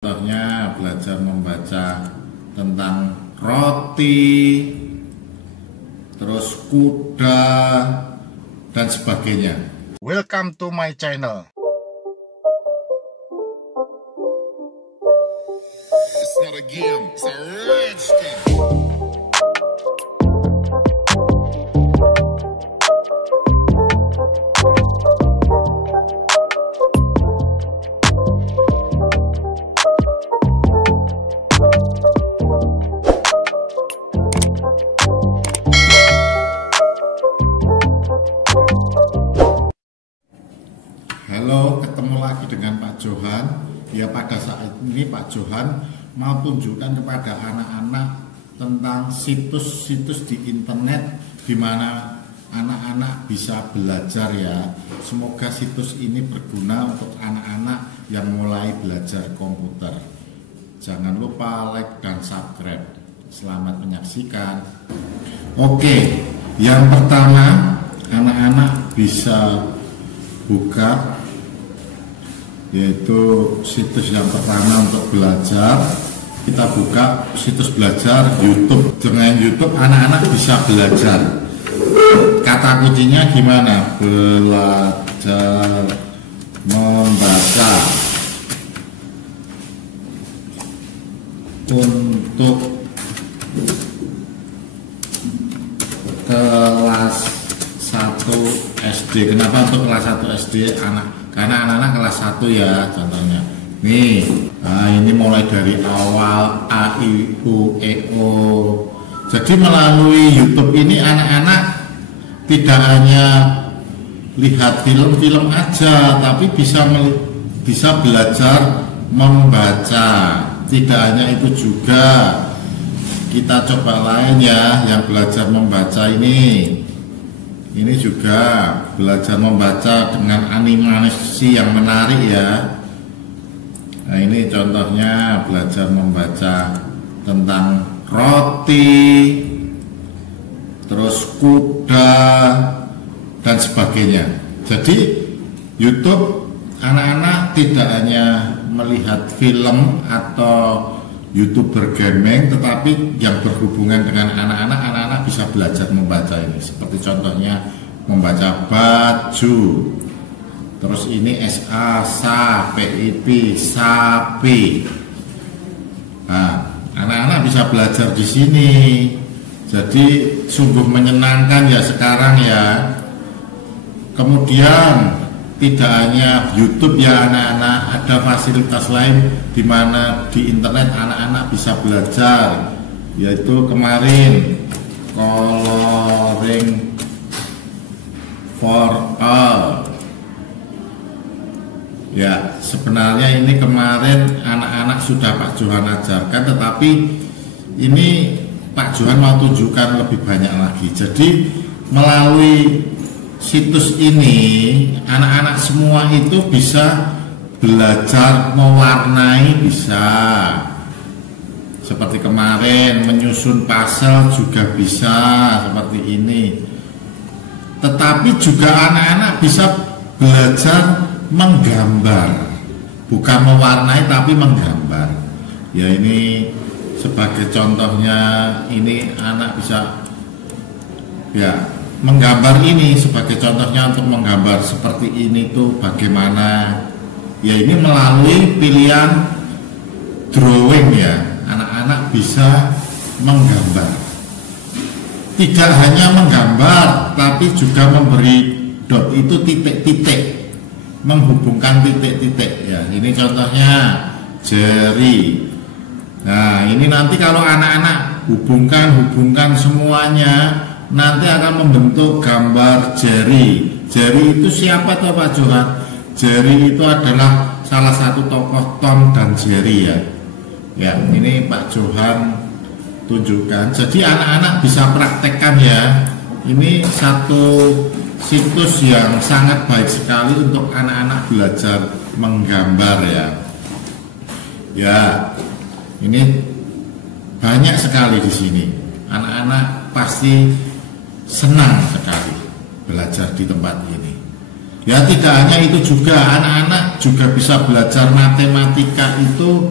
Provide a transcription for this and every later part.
Contohnya belajar membaca tentang roti, terus kuda, dan sebagainya. Welcome to my channel. It's not a game, it's a rich game. Halo, ketemu lagi dengan Pak Johan. Ya, pada saat ini Pak Johan mau tunjukkan kepada anak-anak tentang situs-situs di internet di mana anak-anak bisa belajar ya. Semoga situs ini berguna untuk anak-anak yang mulai belajar komputer. Jangan lupa like dan subscribe. Selamat menyaksikan. Oke, yang pertama anak-anak bisa buka, yaitu situs yang pertama untuk belajar. Kita buka situs belajar YouTube. Dengan YouTube anak-anak bisa belajar. Kata kuncinya gimana? Belajar membaca untuk kelas 1 SD. Kenapa untuk kelas 1 SD anak? Karena anak-anak kelas 1 ya, contohnya. Nih, nah ini mulai dari awal A, I, U, E, O. Jadi melalui YouTube ini anak-anak tidak hanya lihat film-film aja, tapi bisa belajar membaca. Tidak hanya itu juga, kita coba lain ya, yang belajar membaca ini. Ini juga belajar membaca dengan animasi yang menarik ya. Nah, ini contohnya belajar membaca tentang roti, terus kuda, dan sebagainya. Jadi YouTube anak-anak tidak hanya melihat film atau YouTuber gaming, tetapi yang berhubungan dengan anak-anak bisa belajar membaca ini. Seperti contohnya membaca baju, terus ini SA, SA, PIP, sapi. Nah, anak-anak bisa belajar di sini. Jadi sungguh menyenangkan ya sekarang ya. Kemudian tidak hanya YouTube ya anak-anak, ada fasilitas lain di mana di internet anak-anak bisa belajar, yaitu kemarin Coloring for All. Ya, sebenarnya ini kemarin anak-anak sudah Pak Johan ajarkan, tetapi ini Pak Johan mau tunjukkan lebih banyak lagi. Jadi melalui situs ini anak-anak semua itu bisa belajar mewarnai, bisa seperti kemarin menyusun puzzle juga bisa seperti ini. Tetapi juga anak-anak bisa belajar menggambar, bukan mewarnai tapi menggambar. Ya, ini sebagai contohnya, ini anak bisa ya menggambar ini sebagai contohnya untuk menggambar seperti ini tuh bagaimana ya, ini melalui pilihan drawing ya, anak-anak bisa menggambar. Tidak hanya menggambar tapi juga memberi dot, itu titik-titik, menghubungkan titik-titik ya. Ini contohnya jari. Nah, ini nanti kalau anak-anak hubungkan semuanya, nanti akan membentuk gambar Jerry. Jerry itu siapa tuh Pak Johan? Jerry itu adalah salah satu tokoh Tom dan Jerry ya. Ya, ini Pak Johan tunjukkan. Jadi anak-anak bisa praktekkan ya. Ini satu situs yang sangat baik sekali untuk anak-anak belajar menggambar ya. Ya, ini banyak sekali di sini. Anak-anak pasti senang sekali belajar di tempat ini. Ya, tidak hanya itu juga, anak-anak juga bisa belajar matematika itu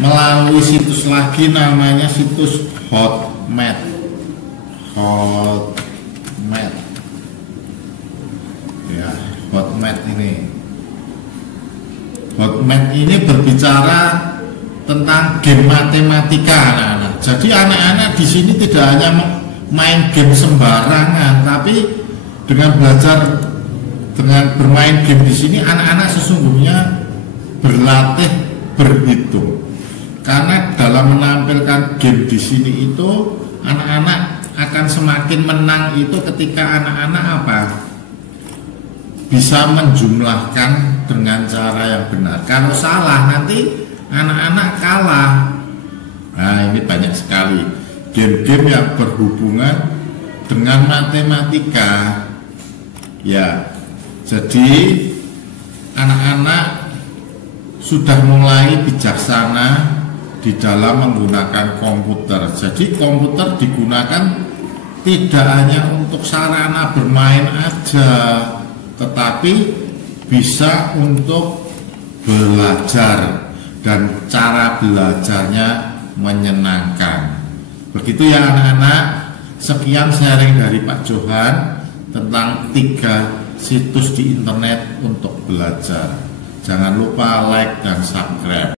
melalui situs lagi, namanya situs Hotmate. Hotmate ya, Hotmate ini berbicara tentang game matematika anak-anak. Jadi anak-anak di sini tidak hanya main game sembarangan, tapi dengan bermain game di sini anak-anak sesungguhnya berlatih berhitung. Karena dalam menampilkan game di sini itu anak-anak akan semakin menang itu ketika anak-anak bisa menjumlahkan dengan cara yang benar. Kalau salah nanti anak-anak kalah. Nah, ini banyak sekali game-game yang berhubungan dengan matematika. Ya, jadi anak-anak sudah mulai bijaksana di dalam menggunakan komputer. Jadi komputer digunakan tidak hanya untuk sarana bermain aja, tetapi bisa untuk belajar dan cara belajarnya menyenangkan. Begitu ya anak-anak. Sekian sharing dari Pak Johan tentang 3 situs di internet untuk belajar. Jangan lupa like dan subscribe.